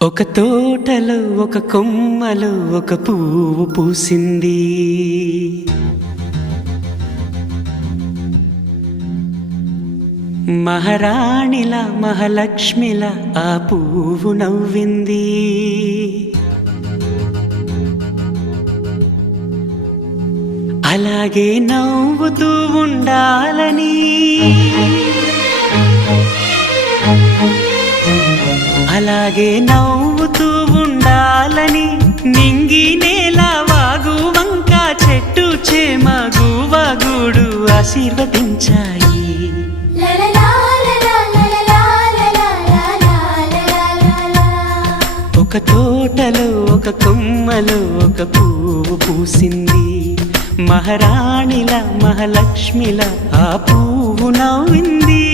ఒక తోటలో ఒక కొమ్మలో ఒక పువ్వు పూసింది. మహారాణిల మహాలక్ష్మిల ఆ పువ్వు నవ్వింది. అలాగే నవ్వుతూ ఉండాలని, అలాగే నవ్వుతూ ఉండాలని నింగి నేల వాగు వంక చెట్టు చేమ గువగూడు ఆశీర్వదించాయి. ఒక తోటలో ఒక కొమ్మలో ఒక పువ్వు పూసింది. మహారాణిల మహాలక్ష్మిల ఆ పువ్వు నవ్వింది.